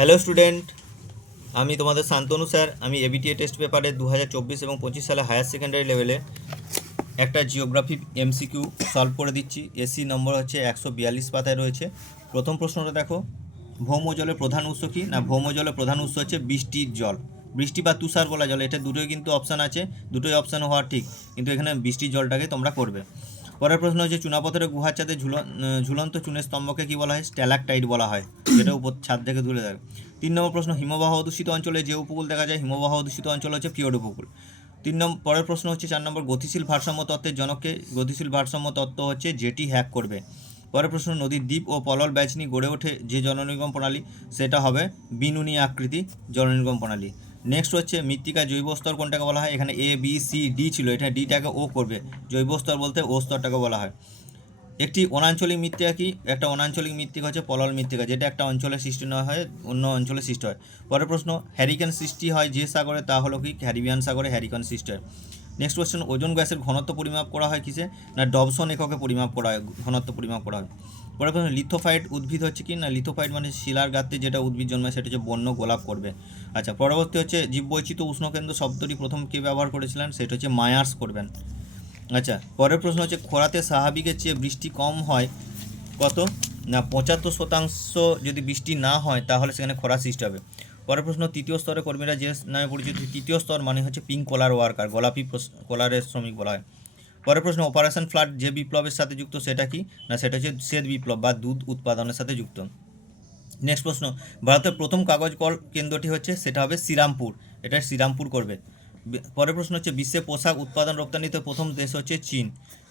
Hello student, আমি তোমাদের Shantanu sir. আমি এবিটিএ টেস্ট পেপারে 2024 এবং 25 সালে হায়ার সেকেন্ডারি লেভেলে একটা জিওগ্রাফি এমসিকিউ সলভ করে দিচ্ছি। এসি নম্বর হচ্ছে 142 পাতায় রয়েছে। প্রথম প্রশ্নটা দেখো, ভৌম জলের প্রধান উৎস কী? না, ভৌম জলের প্রধান উৎস হচ্ছে বৃষ্টির জল। বৃষ্টি বা তুষার বলা জল, এটা দুটোই কিন্তু অপশান আছে, দুটোই অপশান হওয়া ঠিক, কিন্তু এখানে বৃষ্টির জলটাকে তোমরা করবে। পরের প্রশ্ন হচ্ছে, চুনাপথরের গুহার ছাদে ঝুলন্ত চুনের স্তম্ভকে কী বলা হয়? স্ট্যালাকটাইট বলা হয়, যেটা উপর ছাদ থেকে ঝুলে থাকে। 3 নম্বর প্রশ্ন, হিমবাহ অধ্যুষিত অঞ্চলে যে উপকূল দেখা যায়, হিমবাহ অধ্যুষিত অঞ্চল হচ্ছে ফিওর্ড উপকূল। পরের প্রশ্ন হচ্ছে 4 নম্বর, গতিশীল ভারসাম্য তত্ত্বের জনককে? গতিশীল ভারসাম্য তত্ত্ব হচ্ছে যেটি হ্যাক করবে। পরের প্রশ্ন, নদীর দ্বীপ ও পলল ব্যাচ নিয়ে গড়ে ওঠে যে জলনির্গম প্রণালী, সেটা হবে বিনুনি আকৃতি জলনির্গম প্রণালী। নেক্সট হচ্ছে, মৃত্তিকা জৈব স্তর কোনটাকে বলা হয়? এখানে এ বি সি ডি ছিল, এখানে ডিটাকে ও করবে। জৈব স্তর বলতে ও স্তরটাকে বলা হয়। একটি অনাঞ্চলিক মৃত্তিকা কি? একটা অনাঞ্চলিক মৃত্তিকা হচ্ছে পলল মৃত্তিকা, যেটা একটা অঞ্চলে সৃষ্টি না হয় অন্য অঞ্চলে সৃষ্টি হয়। পরের প্রশ্ন, হ্যারিকেন সৃষ্টি হয় যে সাগরে, তা হলো কি? ক্যারিবিয়ান সাগরে হ্যারিকেন সৃষ্টি হয়। নেক্সট কোয়েশ্চেন, ওজোন গ্যাসের ঘনত্ব পরিমাপ করা হয় কিসে? না, ডবসন এককে পরিমাপ করা হয়, ঘনত্ব পরিমাপ করা হয়। পরের প্রশ্ন, লিথোফাইট উদ্ভিদ হচ্ছে কি? না, লিথোফাইট মানে শিলার গাত্রে যেটা উদ্ভিদ জন্মায় সেটা হচ্ছে বন্য গোলাপ করবে। আচ্ছা, পরবর্তী হচ্ছে, জীববৈচিত্র্য উষ্ণকেন্দ্র শব্দটি প্রথম কে ব্যবহার করেছিলেন? সেটা হচ্ছে মায়ার্স করবেন। আচ্ছা, পরের প্রশ্ন হচ্ছে, খরাতে স্বাভাবিকের চেয়ে বৃষ্টি কম হয় কত? না, 75% যদি বৃষ্টি না হয় তাহলে সেখানে খরা সৃষ্টি হবে। পরের প্রশ্ন, তৃতীয় স্তরের কর্মীরা যে নামে পরিচিত, তৃতীয় স্তর মানে হচ্ছে পিঙ্ক কলার ওয়ার্কার, গোলাপি কলারের শ্রমিক বলা হয়। পরের প্রশ্ন, অপারেশন ফ্লাড যে বিপ্লবের সাথে যুক্ত সেটা কি? না, সেটা হচ্ছে শ্বেত বিপ্লব বা দুধ উৎপাদনের সাথে যুক্ত। নেক্সট প্রশ্ন, ভারতের প্রথম কাগজ কল কেন্দ্রটি হচ্ছে, সেটা হবে শ্রীরামপুর, এটা শ্রীরামপুর করবে। পরের প্রশ্ন হচ্ছে, বিশ্বে পোশাক উৎপাদন রপ্তানিতে প্রথম দেশ হচ্ছে চীন।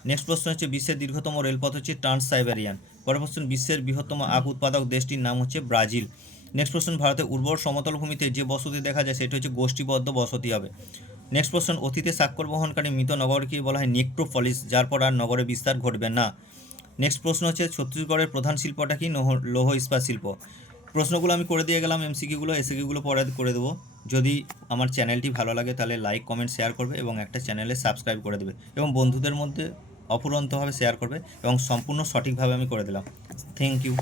নেক্সট প্রশ্ন হচ্ছে, বিশ্বের দীর্ঘতম রেলপথ হচ্ছে ট্রান্স সাইবেরিয়ান। পরের প্রশ্ন, বিশ্বের বৃহত্তম আখ উৎপাদক দেশটির নাম হচ্ছে ব্রাজিল। নেক্সট প্রশ্ন, ভারতের উর্বর সমতল ভূমিতে যে বসতি দেখা যায় সেটা হচ্ছে গোষ্ঠীবদ্ধ বসতি হবে। নেক্সট প্রশ্ন, অতীতে স্বাক্ষর বহনকারী মৃত নগরকে বলা হয় নেক্রোপলিস, যার পর আর নগরে বিস্তার ঘটবে না। নেক্সট প্রশ্ন হচ্ছে, ছত্তিশগড়ের প্রধান শিল্পটা কি? লৌহ ইস্পাত শিল্প। প্রশ্নগুলো আমি করে দিয়ে গেলাম, এমসিকিউগুলো, এসিকিউগুলো পরে করে দেবো। যদি আমার চ্যানেলটি ভালো লাগে তাহলে লাইক কমেন্ট শেয়ার করবে এবং একটা চ্যানেলে সাবস্ক্রাইব করে দেবে এবং বন্ধুদের মধ্যে অফুরন্তভাবে শেয়ার করবে এবং সম্পূর্ণ সঠিকভাবে আমি করে দিলাম। Thank you.